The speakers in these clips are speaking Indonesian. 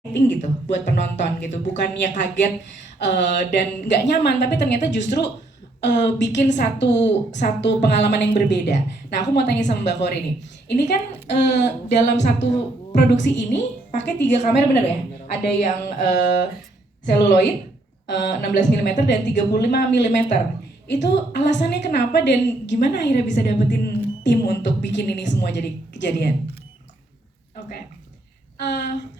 exciting gitu buat penonton gitu, bukannya kaget dan nggak nyaman, tapi ternyata justru bikin satu pengalaman yang berbeda. Nah, aku mau tanya sama Mbak Kori nih, ini kan dalam satu produksi ini pakai 3 kamera bener ya? Ada yang celluloid 16 mm dan 35 mm. Itu alasannya kenapa dan gimana akhirnya bisa dapetin tim untuk bikin ini semua jadi kejadian? Oke.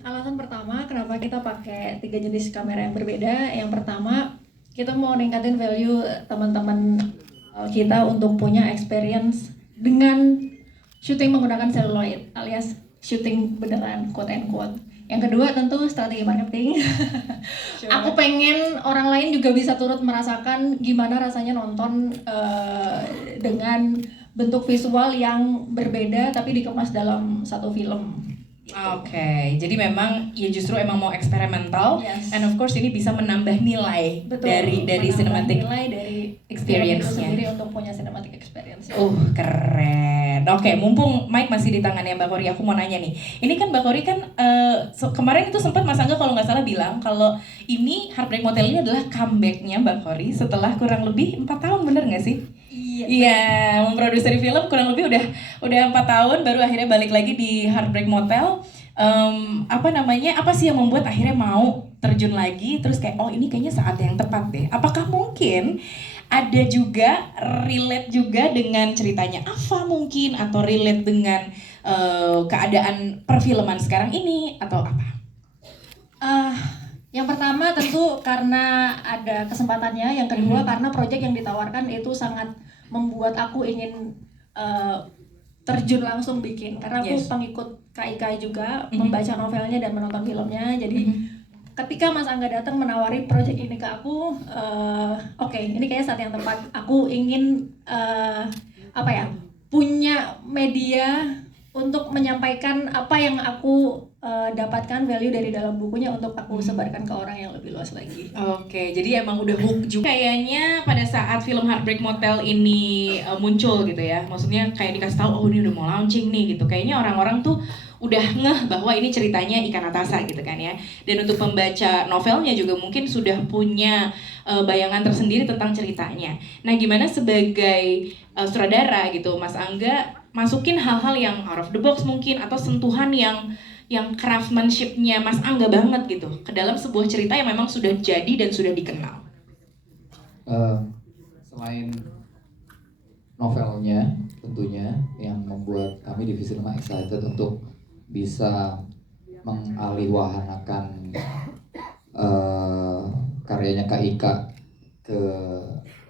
Alasan pertama kenapa kita pakai 3 jenis kamera yang berbeda. Yang pertama, kita mau ningkatin value teman-teman kita untuk punya experience dengan syuting menggunakan celluloid alias syuting beneran, quote and quote. Yang kedua tentu strategi marketing. Aku pengen orang lain juga bisa turut merasakan gimana rasanya nonton dengan bentuk visual yang berbeda tapi dikemas dalam satu film. Oke, jadi memang ya justru emang mau eksperimental, Yes. and of course ini bisa menambah nilai Betul, dari menambah cinematic nilai dari experience-nya. sendiri untuk punya cinematic experience. Keren. Oke, mumpung mic masih di tangannya Mbak Kori, aku mau nanya nih. Ini kan Mbak Kori kan kemarin itu sempat Mas Angga kalau nggak salah bilang kalau ini Heartbreak Motel ini adalah comeback-nya Mbak Kori setelah kurang lebih 4 tahun, bener nggak sih? Iya, memproduksi film kurang lebih udah 4 tahun baru akhirnya balik lagi di Heartbreak Motel. Apa sih yang membuat akhirnya mau terjun lagi terus kayak oh ini kayaknya saat yang tepat deh. Apakah mungkin ada juga relate juga dengan ceritanya Ava mungkin atau relate dengan keadaan perfilman sekarang ini atau apa? Yang pertama tentu karena ada kesempatannya, yang kedua karena proyek yang ditawarkan itu sangat membuat aku ingin terjun langsung bikin, karena aku pengikut KIK juga, membaca novelnya dan menonton filmnya. Jadi ketika Mas Angga datang menawari proyek ini ke aku, oke, ini kayaknya saat yang tepat. Aku ingin punya media untuk menyampaikan apa yang aku dapatkan value dari dalam bukunya untuk aku sebarkan ke orang yang lebih luas lagi. Oke, jadi emang udah hook juga. Kayaknya pada saat film Heartbreak Motel ini muncul gitu ya, maksudnya kayak dikasih tahu, oh ini udah mau launching nih gitu. Kayaknya orang-orang tuh udah ngeh bahwa ini ceritanya Ika Natasha gitu kan ya. Dan untuk pembaca novelnya juga mungkin sudah punya bayangan tersendiri tentang ceritanya. Nah, gimana sebagai sutradara gitu, Mas Angga masukin hal-hal yang out of the box mungkin atau sentuhan yang craftsmanship-nya Mas Angga banget gitu ke dalam sebuah cerita yang memang sudah jadi dan sudah dikenal. Selain novelnya tentunya yang membuat kami di Visinema excited untuk bisa mengalihwahanakan karyanya Kak Ika ke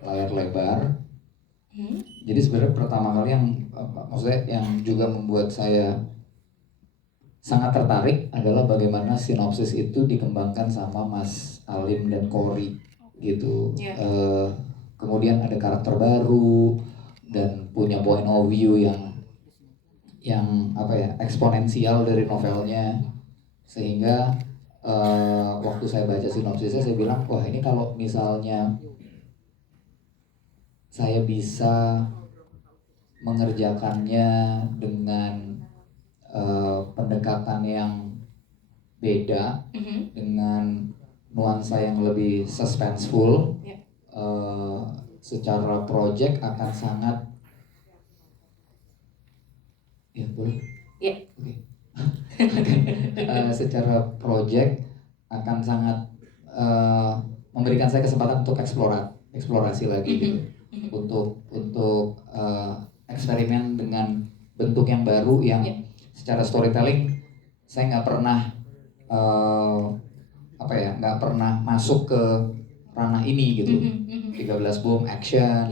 layar lebar. Jadi sebenarnya pertama kali yang maksudnya yang juga membuat saya sangat tertarik adalah bagaimana sinopsis itu dikembangkan sama Mas Alim dan Kori gitu. Kemudian ada karakter baru dan punya point of view yang eksponensial dari novelnya, sehingga waktu saya baca sinopsisnya saya bilang wah ini kalau misalnya saya bisa mengerjakannya dengan pendekatan yang beda, dengan nuansa yang lebih suspenseful, secara project akan sangat secara project akan sangat memberikan saya kesempatan untuk eksplorasi lagi gitu, untuk eksperimen dengan bentuk yang baru yang secara storytelling saya nggak pernah masuk ke ranah ini gitu. 13 boom action,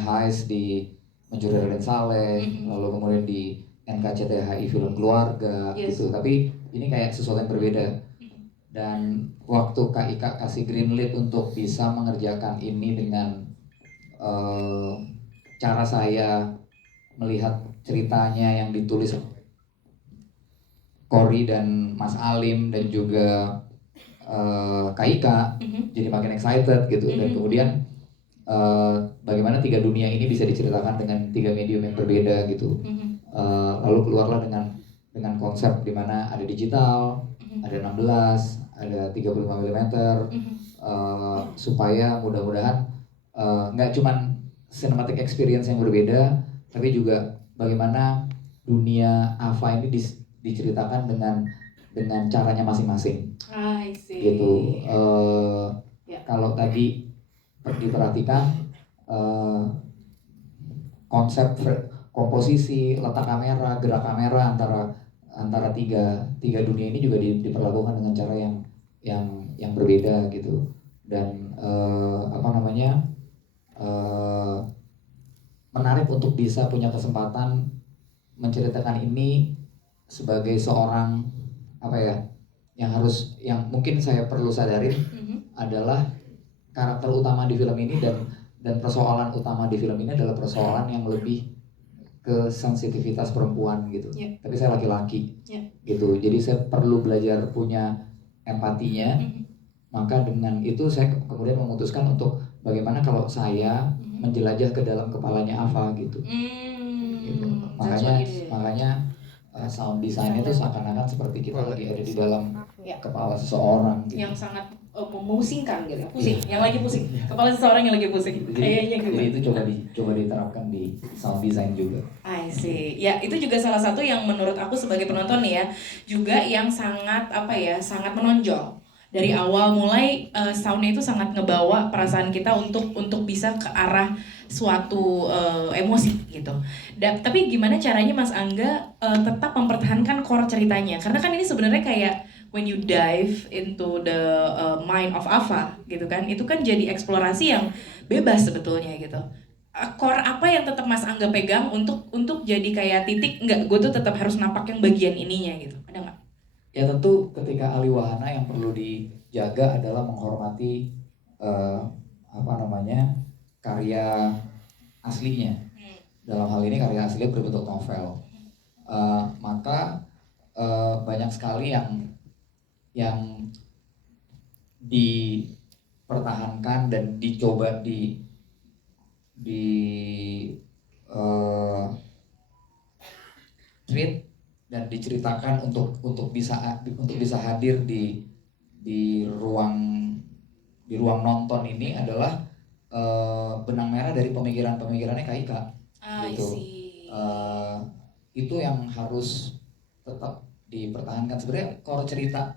heist di Mencuri Raden Saleh, lalu kemudian di NKCTHI film keluarga gitu. Tapi ini kayak sesuatu yang berbeda. Dan waktu Kak Ika kasih green light untuk bisa mengerjakan ini dengan cara saya melihat ceritanya yang ditulis Kori dan Mas Alim dan juga Kak Ika, jadi makin excited gitu. Dan kemudian bagaimana 3 dunia ini bisa diceritakan dengan 3 medium yang berbeda gitu. Lalu keluarlah dengan dengan konsep di mana ada digital, ada 16, ada 35 mm, supaya mudah-mudahan nggak cuman cinematic experience yang berbeda, tapi juga bagaimana dunia AVA ini diceritakan dengan caranya masing-masing. I see. Gitu. Ya. Kalau tadi diperhatikan konsep komposisi, letak kamera, gerak kamera antara tiga dunia ini juga diperlakukan dengan cara yang berbeda gitu. Dan menarik untuk bisa punya kesempatan menceritakan ini sebagai seorang yang mungkin saya perlu sadarin adalah karakter utama di film ini dan persoalan utama di film ini adalah persoalan yang lebih ke sensitivitas perempuan gitu. Tapi saya laki-laki gitu, jadi saya perlu belajar punya empatinya. Maka dengan itu saya kemudian memutuskan untuk bagaimana kalau saya menjelajah ke dalam kepalanya Ava gitu. Gitu. Makanya sound design itu seakan-akan seperti kita lagi ada di dalam kepala seseorang gitu. Yang sangat memusingkan gitu, yang lagi pusing, kepala seseorang yang lagi pusing. Kayaknya gitu. Jadi itu coba diterapkan di sound design juga. I see. Ya, itu juga salah satu yang menurut aku sebagai penonton nih ya, juga yang sangat sangat menonjol. Dari awal mulai soundnya itu sangat ngebawa perasaan kita untuk bisa ke arah suatu emosi gitu. Tapi gimana caranya Mas Angga tetap mempertahankan core ceritanya? Karena kan ini sebenarnya kayak when you dive into the mind of Ava gitu kan, itu kan jadi eksplorasi yang bebas sebetulnya gitu. Core apa yang tetap Mas Angga pegang untuk jadi kayak titik enggak, gue tuh tetap harus napak yang bagian ininya gitu, ada nggak? Ya tentu ketika Aliwahana yang perlu dijaga adalah menghormati karya aslinya. Dalam hal ini karya aslinya berbentuk novel. Maka banyak sekali yang dipertahankan dan dicoba treat dan diceritakan untuk bisa hadir di ruang nonton ini adalah benang merah dari pemikirannya Kak Ika gitu. Itu yang harus tetap dipertahankan. Sebenarnya core cerita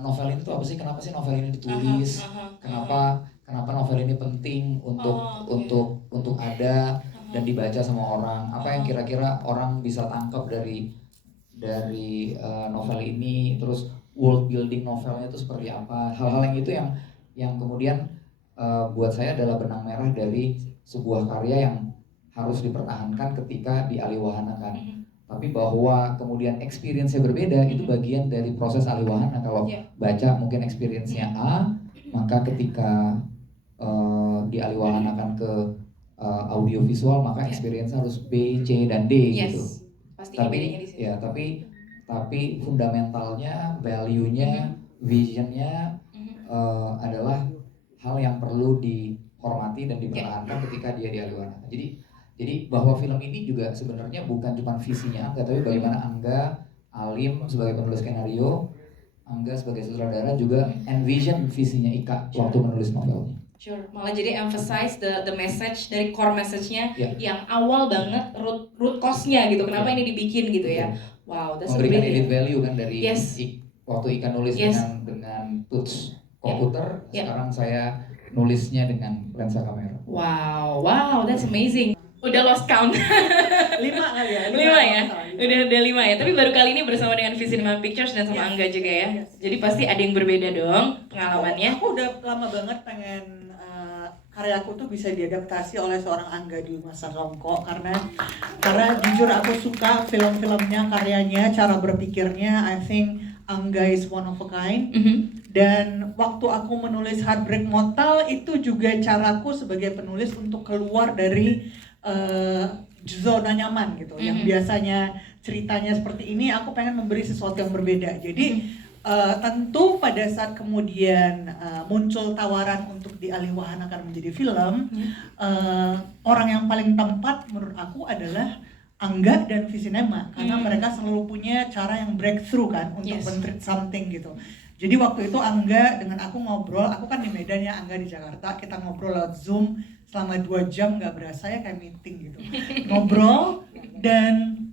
novel ini tuh apa sih? Kenapa sih novel ini ditulis? Kenapa novel ini penting untuk ada dan dibaca sama orang? Apa yang kira-kira orang bisa tangkap dari novel ini? Terus world building novelnya itu seperti apa? Hal-hal yang itu yang kemudian buat saya adalah benang merah dari sebuah karya yang harus dipertahankan ketika dialiwahanakan. Tapi bahwa kemudian experience-nya berbeda, itu bagian dari proses aliwahana. Kalau baca mungkin experience-nya A, maka ketika dialiwahanakan ke audiovisual maka experience harus B, C, dan D gitu. Tapi fundamentalnya, value-nya, vision-nya adalah hal yang perlu dihormati dan dipertahankan ketika dia dialiwahanakan. Jadi bahwa film ini juga sebenarnya bukan cuma visinya Angga, tapi bagaimana Angga, Alim sebagai penulis skenario, Angga sebagai sutradara juga envision visinya Ika waktu menulis novelnya. Sure, malah jadi emphasize the message dari core message-nya yang awal banget, root cause-nya gitu. Kenapa ini dibikin gitu ya? Wow, that's memberikan edit value kan dari waktu Ika nulis dengan touch komputer, sekarang saya nulisnya dengan lensa kamera. Wow, that's amazing. Udah lost count. 5 kali ya. 5 ya. Udah 5 ya. Tapi baru kali ini bersama dengan Visinema Pictures dan sama Angga juga ya. Jadi pasti ada yang berbeda dong pengalamannya. Aku udah lama banget pengen karyaku tuh bisa diadaptasi oleh seorang Angga Dwi Masarongko karena jujur aku suka film-filmnya, karyanya, cara berpikirnya. I think Angga is one of a kind. Dan waktu aku menulis Heartbreak Motel itu juga caraku sebagai penulis untuk keluar dari zona nyaman gitu. Yang biasanya ceritanya seperti ini, aku pengen memberi sesuatu yang berbeda. Jadi tentu pada saat kemudian muncul tawaran untuk dialiwahanakan menjadi film, orang yang paling tepat menurut aku adalah Angga dan Visinema karena Hmm. mereka selalu punya cara yang breakthrough kan untuk Yes. men-treat something gitu. Jadi waktu itu Angga dengan aku ngobrol, aku kan di Medan ya, Angga di Jakarta, kita ngobrol lewat Zoom selama 2 jam, nggak berasa ya kayak meeting gitu. Ngobrol dan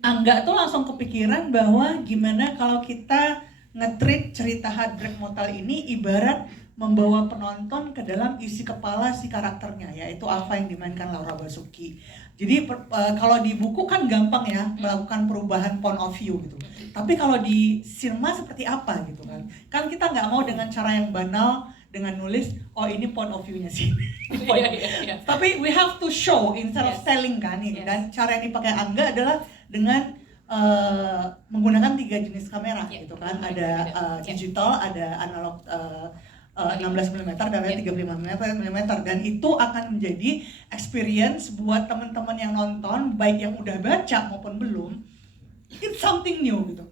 Angga tuh langsung kepikiran bahwa gimana kalau kita nge-treat cerita Heartbreak Motel ini ibarat membawa penonton ke dalam isi kepala si karakternya, yaitu Alpha yang dimainkan Laura Basuki. Jadi kalau di buku kan gampang ya melakukan perubahan point of view gitu. Tapi kalau di sinema seperti apa gitu kan? Kan kita nggak mau dengan cara yang banal dengan nulis oh ini point of view-nya sih. Iya. Tapi we have to show instead of Yes. telling kan ini. Yes. Dan cara yang dipakai Angga adalah dengan menggunakan 3 jenis kamera Yeah. gitu kan. Yeah. Ada Yeah. digital, ada analog 16 mm dan ada Yeah. 35 mm dan itu akan menjadi experience buat teman-teman yang nonton baik yang udah baca maupun belum. It's something new gitu.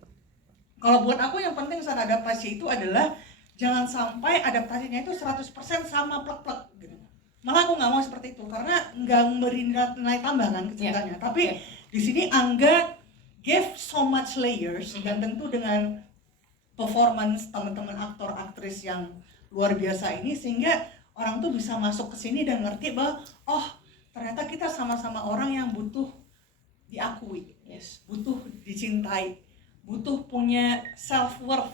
Kalau buat aku yang penting saat adaptasi itu adalah jangan sampai adaptasinya itu 100% sama plek-plek gitu. Malah aku nggak mau seperti itu karena nggak memberi nilai tambah kan ke ceritanya. Tapi Yeah. di sini Angga gave so much layers dan tentu dengan performance teman-teman aktor aktris yang luar biasa ini sehingga orang tuh bisa masuk ke sini dan ngerti bahwa oh ternyata kita sama-sama orang yang butuh diakui, Yes. butuh dicintai, butuh punya self worth,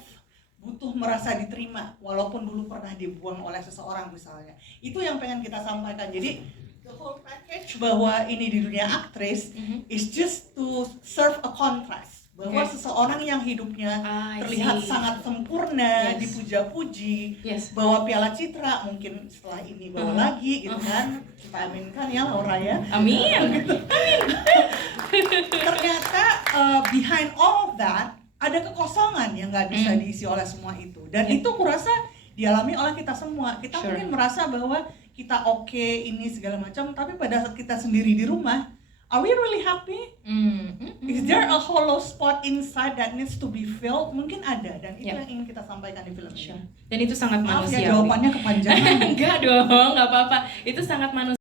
butuh merasa diterima walaupun dulu pernah dibuang oleh seseorang misalnya. Itu yang pengen kita sampaikan. Jadi the whole package bahwa ini di dunia aktris is just to serve a contrast bahwa Okay. seseorang yang hidupnya I terlihat see. sangat sempurna, Yes. dipuja-puji, Yes. bawa piala citra, mungkin setelah ini bawa lagi gitu kan. Kita aminkan ya Laura ya. Amin. Ternyata behind all of that ada kekosongan yang nggak bisa diisi oleh semua itu. Dan itu kurasa dialami oleh kita semua. Kita Sure. mungkin merasa bahwa kita oke ini segala macam, tapi pada saat kita sendiri di rumah, are we really happy? Is there a hollow spot inside that needs to be filled? Mungkin ada, dan itu Yeah. yang ingin kita sampaikan di film ini. Dan itu sangat Maaf manusiawi. ya jawabannya kepanjangan. Enggak dong, nggak apa-apa. Itu sangat manusiawi.